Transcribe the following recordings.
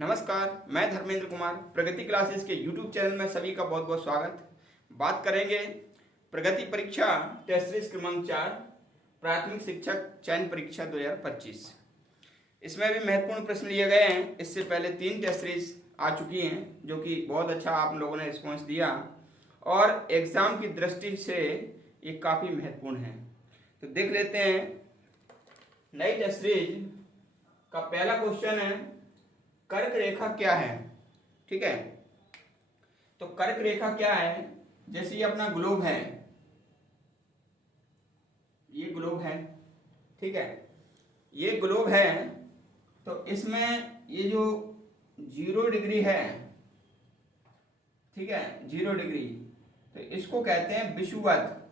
नमस्कार, मैं धर्मेंद्र कुमार प्रगति क्लासेस के YouTube चैनल में सभी का बहुत बहुत स्वागत। बात करेंगे प्रगति परीक्षा टेस्ट सीरीज क्रमांक 4 प्राथमिक शिक्षक चयन परीक्षा 2025। इसमें भी महत्वपूर्ण प्रश्न लिए गए हैं। इससे पहले 3 टेस्ट सीरीज आ चुकी हैं जो कि बहुत अच्छा आप लोगों ने रिस्पॉन्स दिया और एग्जाम की दृष्टि से ये काफ़ी महत्वपूर्ण है। तो देख लेते हैं नई टेस्ट सीरीज का पहला क्वेश्चन है, कर्क रेखा क्या है। ठीक है, तो कर्क रेखा क्या है? जैसे ये अपना ग्लोब है, ये ग्लोब है, ठीक है, ये ग्लोब है, तो इसमें ये जो 0 डिग्री है, ठीक है, 0 डिग्री, तो इसको कहते हैं विषुवत,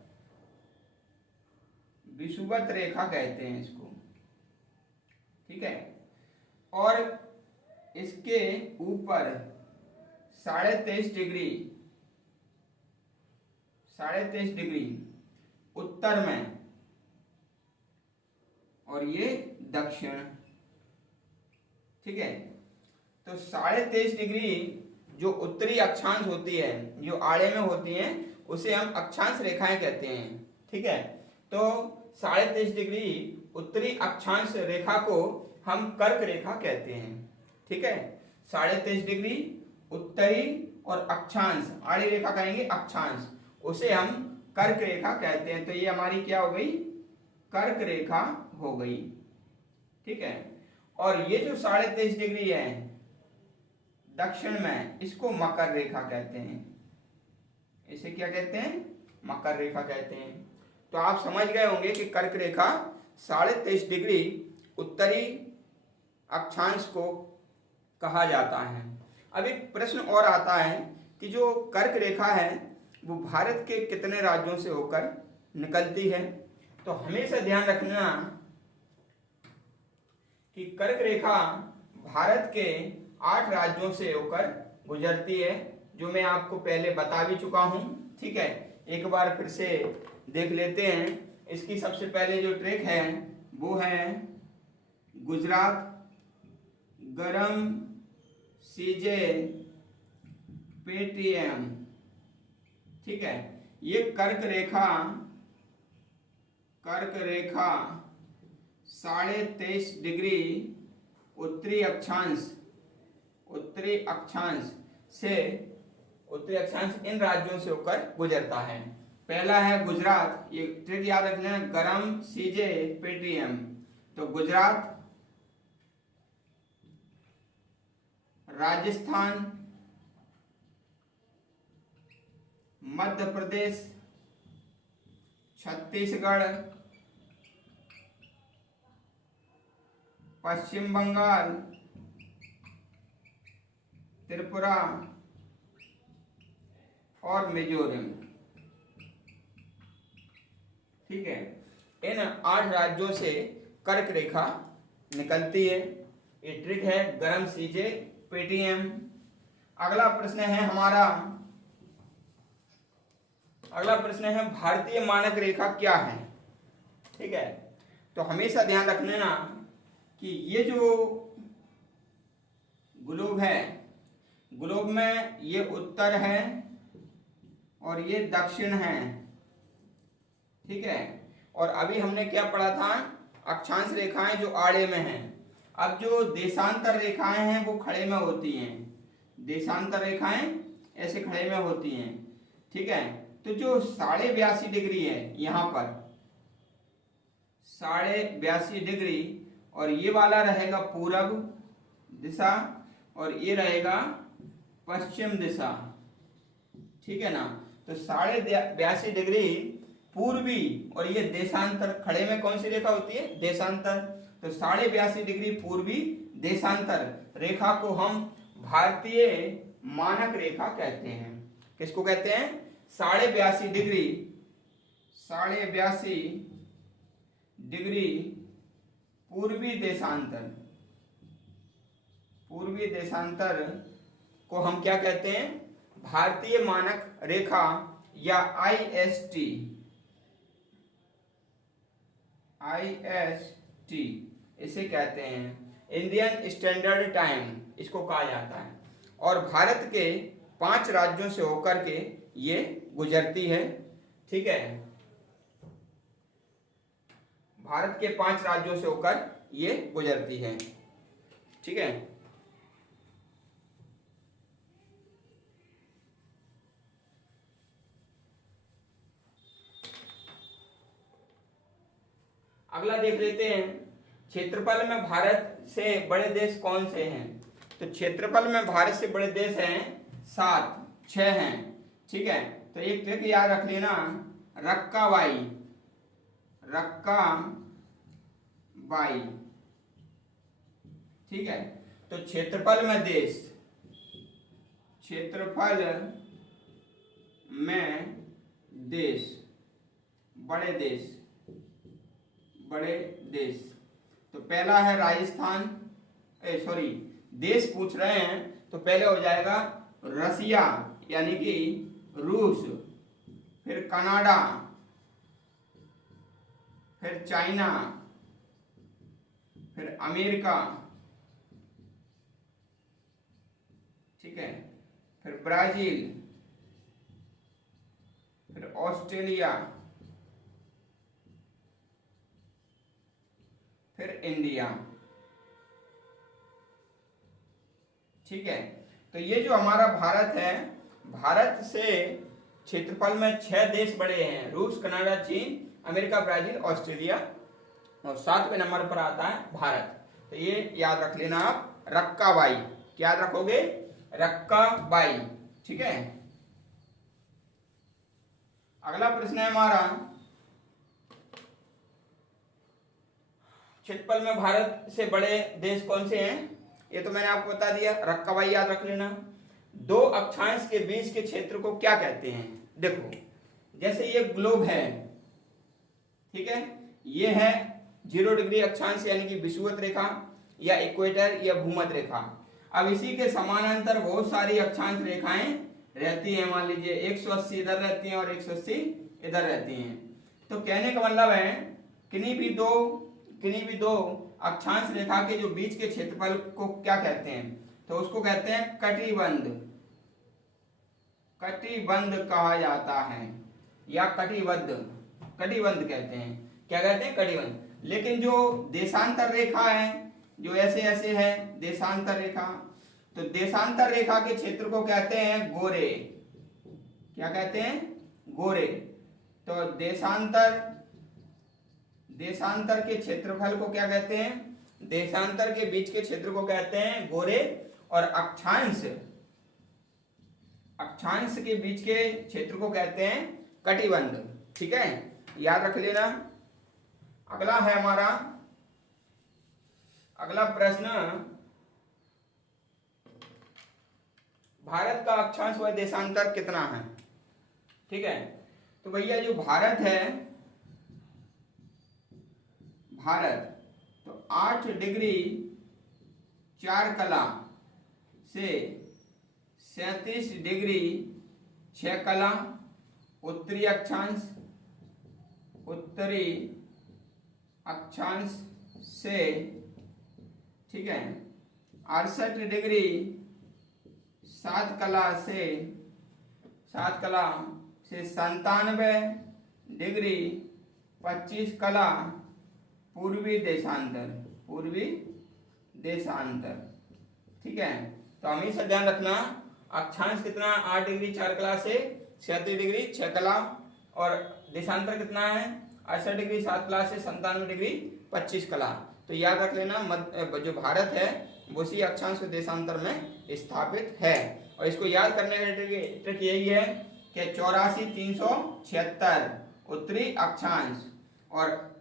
विषुवत रेखा कहते हैं इसको, ठीक है। और इसके ऊपर 23.5 डिग्री, 23.5 डिग्री उत्तर में और ये दक्षिण, ठीक है। तो 23.5 डिग्री जो उत्तरी अक्षांश होती है, जो आड़े में होती है, उसे हम अक्षांश रेखाएं कहते हैं, ठीक है। तो 23.5 डिग्री उत्तरी अक्षांश रेखा को हम कर्क रेखा कहते हैं, ठीक है। 23.5 डिग्री उत्तरी और अक्षांश, आड़ी रेखा कहेंगे अक्षांश, उसे हम कर्क रेखा कहते हैं। तो ये हमारी क्या हो गई? कर्क रेखा हो गई, ठीक है। और ये जो 23.5 डिग्री है दक्षिण में, इसको मकर रेखा कहते हैं। इसे क्या कहते हैं? मकर रेखा कहते हैं। तो आप समझ गए होंगे कि कर्क रेखा 23.5 डिग्री उत्तरी अक्षांश को कहा जाता है। अब एक प्रश्न और आता है कि जो कर्क रेखा है वो भारत के कितने राज्यों से होकर निकलती है। तो हमेशा ध्यान रखना कि कर्क रेखा भारत के 8 राज्यों से होकर गुजरती है, जो मैं आपको पहले बता भी चुका हूं, ठीक है। एक बार फिर से देख लेते हैं। इसकी सबसे पहले जो ट्रैक है वो है गुजरात, गरम, सीजे, पेटीएम, ठीक है। ये कर्क रेखा 23.5 डिग्री उत्तरी अक्षांश इन राज्यों से होकर गुजरता है। पहला है गुजरात, ये ट्रिक याद रखना, गरम, सीजे, पेटीएम। तो गुजरात, राजस्थान, मध्य प्रदेश, छत्तीसगढ़, पश्चिम बंगाल, त्रिपुरा और मिजोरम, ठीक है। इन 8 राज्यों से कर्क रेखा निकलती है। ये ट्रिक है गरम, सीजे, पेटीएम। अगला प्रश्न है हमारा, अगला प्रश्न है भारतीय मानक रेखा क्या है, ठीक है। तो हमेशा ध्यान रखना ना कि ये जो ग्लोब है, ग्लोब में ये उत्तर है और ये दक्षिण है, ठीक है। और अभी हमने क्या पढ़ा था? अक्षांश रेखाएं जो आड़े में हैं। अब जो देशांतर रेखाएं हैं वो खड़े में होती हैं, देशांतर रेखाएं ऐसे खड़े में होती हैं, ठीक है। तो जो 82.5 डिग्री है, यहां पर 82.5 डिग्री, और ये वाला रहेगा पूरब दिशा और ये रहेगा पश्चिम दिशा, ठीक है ना। तो 82.5 डिग्री पूर्वी, और ये देशांतर, खड़े में कौन सी रेखा होती है? देशांतर। तो 82.5 डिग्री पूर्वी देशांतर रेखा को हम भारतीय मानक रेखा कहते हैं। किसको कहते हैं? 82.5 डिग्री, 82.5 डिग्री पूर्वी देशांतर को हम क्या कहते हैं? भारतीय मानक रेखा या IST, इसे कहते हैं। इंडियन स्टैंडर्ड टाइम इसको कहा जाता है। और भारत के 5 राज्यों से होकर के ये गुजरती है। ठीक है, भारत के 5 राज्यों से होकर ये गुजरती है। ठीक है, अगला देख लेते हैं, क्षेत्रफल में भारत से बड़े देश कौन से हैं। तो क्षेत्रफल में भारत से बड़े देश हैं 7, 6 हैं। ठीक है, तो एक ट्रिक याद रख लेना, रक्का बाई, रक्का बाई। ठीक है, तो क्षेत्रफल में देश, क्षेत्रफल में देश, बड़े देश, बड़े देश। तो पहला है राजस्थान, सॉरी देश पूछ रहे हैं तो पहले हो जाएगा रसिया यानी कि रूस, फिर कनाडा, फिर चाइना, फिर अमेरिका। ठीक है, फिर ब्राजील, फिर ऑस्ट्रेलिया, फिर इंडिया। ठीक है, तो ये जो हमारा भारत है, भारत से क्षेत्रफल में 6 देश बड़े हैं, रूस, कनाडा, चीन, अमेरिका, ब्राजील, ऑस्ट्रेलिया, और 7वें नंबर पर आता है भारत। तो ये याद रख लेना आप, रक्का बाई। क्या याद रखोगे, रक्का बाई। ठीक है, अगला प्रश्न है हमारा, क्षेत्रफल में भारत से बड़े देश कौन से हैं। ये तो मैंने आपको बता दिया, रक्का बाई याद रख लेना। 2 अक्षांश के बीच के क्षेत्र को क्या कहते हैं। देखो, जैसे ये ग्लोब है, ठीक है, ये है 0 डिग्री अक्षांश यानी कि विषुवत रेखा या इक्वेटर या भूमध्य रेखा। अब इसी के समानांतर बहुत सारी अक्षांश रेखाएं रहती हैं। मान लीजिए 180 इधर रहती हैं और 180 इधर रहती हैं। तो कहने का मतलब है किन्हीं भी दो अक्षांश रेखा के जो बीच के क्षेत्रफल को क्या कहते हैं, तो उसको कहते हैं कटिबंध। कटिबंध कहा जाता है या कटिबद्ध, कटिबंध कहते हैं। क्या कहते हैं, कटिबंध। लेकिन जो देशांतर रेखा है, जो ऐसे ऐसे है देशांतर रेखा, तो देशांतर रेखा के क्षेत्र को कहते हैं गोरे। क्या कहते हैं, गोरे। तो देशांतर के क्षेत्रफल को क्या कहते हैं, देशांतर के बीच के क्षेत्र को कहते हैं गोरे। और अक्षांश के बीच के क्षेत्र को कहते हैं कटिबंध। ठीक है, याद रख लेना। अगला है हमारा, अगला प्रश्न, भारत का अक्षांश व देशांतर कितना है। ठीक है, तो भैया जो भारत है, भारत तो 8 डिग्री 4 कला से 37 डिग्री 6 कला उत्तरी अक्षांश से, ठीक है, 68 डिग्री 7 कला से 97 डिग्री 25 कला पूर्वी देशांतर। ठीक है, तो हमेशा ध्यान रखना अक्षांश कितना, 8 डिग्री 4 कला से 37 डिग्री 6 कला, और देशांतर कितना है 68 डिग्री 7 कला से 97 डिग्री 25 कला। तो याद रख लेना, जो भारत है वो उसी अक्षांश और देशांतर में स्थापित है। और इसको याद करने का ट्रिक यही है कि 84,376 उत्तरी अक्षांश और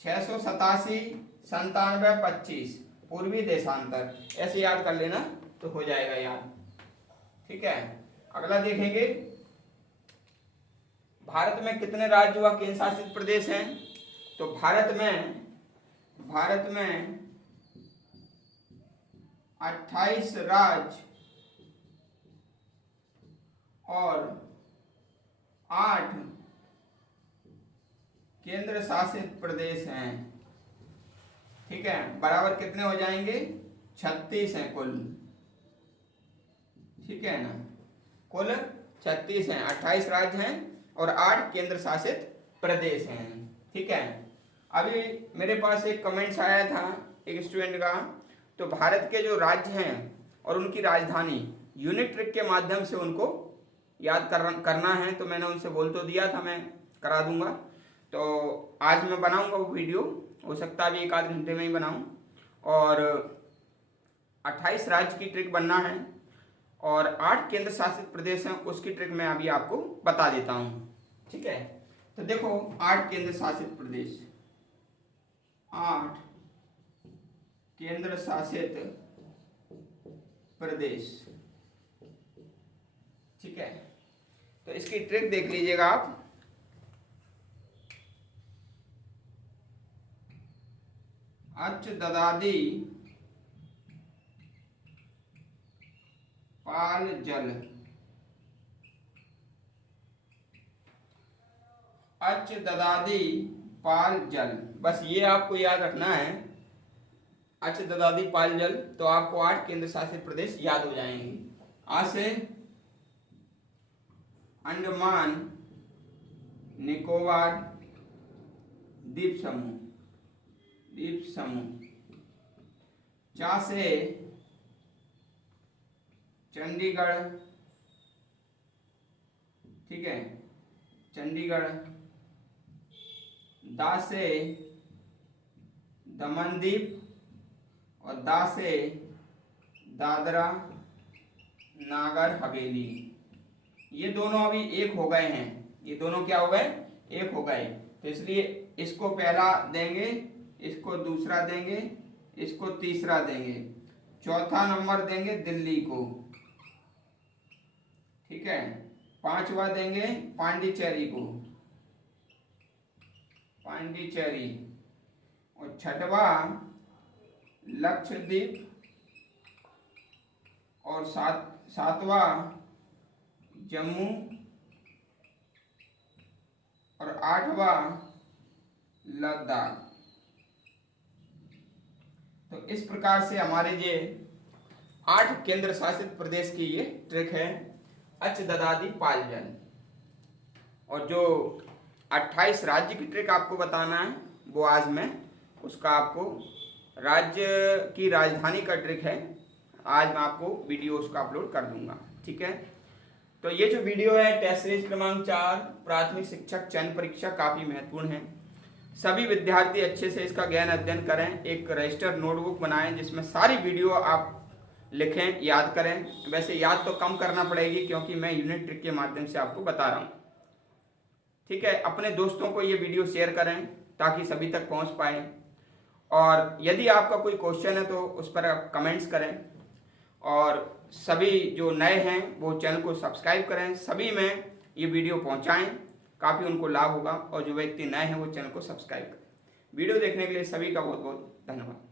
687 97 25 पूर्वी देशांतर, ऐसे याद कर लेना तो हो जाएगा याद। ठीक है, अगला देखेंगे, भारत में कितने राज्य व केंद्र शासित प्रदेश हैं। तो भारत में 28 राज्य और 8 केंद्र शासित प्रदेश हैं। ठीक है, बराबर कितने हो जाएंगे, 36 हैं कुल, ठीक है ना, कुल 36 हैं, 28 राज्य हैं और 8 केंद्र शासित प्रदेश हैं, ठीक है। अभी मेरे पास एक कमेंट्स आया था एक स्टूडेंट का, तो भारत के जो राज्य हैं और उनकी राजधानी यूनिट ट्रिक के माध्यम से उनको याद करना है, तो मैंने उनसे बोल तो दिया था मैं करा दूंगा, तो आज मैं बनाऊंगा वो वीडियो, हो सकता है अभी 1 आध घंटे में ही बनाऊं, और 28 राज्य की ट्रिक बनना है और 8 केंद्र शासित प्रदेश हैं उसकी ट्रिक मैं अभी आपको बता देता हूं, ठीक है। तो देखो 8 केंद्र शासित प्रदेश, 8 केंद्र शासित प्रदेश, ठीक है। तो इसकी ट्रिक देख लीजिएगा आप, अच ददादी पाल जल, अच ददादी पाल जल, बस ये आपको याद रखना है, अच ददादी पाल जल, तो आपको 8 केंद्र शासित प्रदेश याद हो जाएंगे। आज से अंडमान निकोबार द्वीप समूह, द्वीप समूह, चा से चंडीगढ़, ठीक है, चंडीगढ़, दा से दमन द्वीप और दा से दादरा नागर हवेली, ये दोनों अभी एक हो गए हैं, ये दोनों क्या हो गए, एक हो गए, तो इसलिए इसको पहला देंगे, इसको दूसरा देंगे, इसको तीसरा देंगे, चौथा नंबर देंगे दिल्ली को, ठीक है, 5वां देंगे पांडिचेरी को, पांडिचेरी, और 6वां लक्षद्वीप, और 7वां जम्मू, और 8वां लद्दाख। तो इस प्रकार से हमारे ये 8 केंद्र शासित प्रदेश की ये ट्रिक है, अच ददादी पाल जल। और जो 28 राज्य की ट्रिक आपको बताना है वो आज मैं उसका आपको राज्य की राजधानी का ट्रिक है, आज मैं आपको वीडियो उसका अपलोड कर दूंगा, ठीक है। तो ये जो वीडियो है टेस्ट सीरीज क्रमांक 4 प्राथमिक शिक्षक चयन परीक्षा काफ़ी महत्वपूर्ण है, सभी विद्यार्थी अच्छे से इसका गहन अध्ययन करें, एक रजिस्टर नोटबुक बनाएं जिसमें सारी वीडियो आप लिखें, याद करें। वैसे याद तो कम करना पड़ेगी क्योंकि मैं यूनिट ट्रिक के माध्यम से आपको बता रहा हूँ, ठीक है। अपने दोस्तों को ये वीडियो शेयर करें ताकि सभी तक पहुँच पाए, और यदि आपका कोई क्वेश्चन है तो उस पर आप कमेंट्स करें, और सभी जो नए हैं वो चैनल को सब्सक्राइब करें, सभी में ये वीडियो पहुंचाएं, काफ़ी उनको लाभ होगा, और जो व्यक्ति नए हैं वो चैनल को सब्सक्राइब करें। वीडियो देखने के लिए सभी का बहुत बहुत धन्यवाद।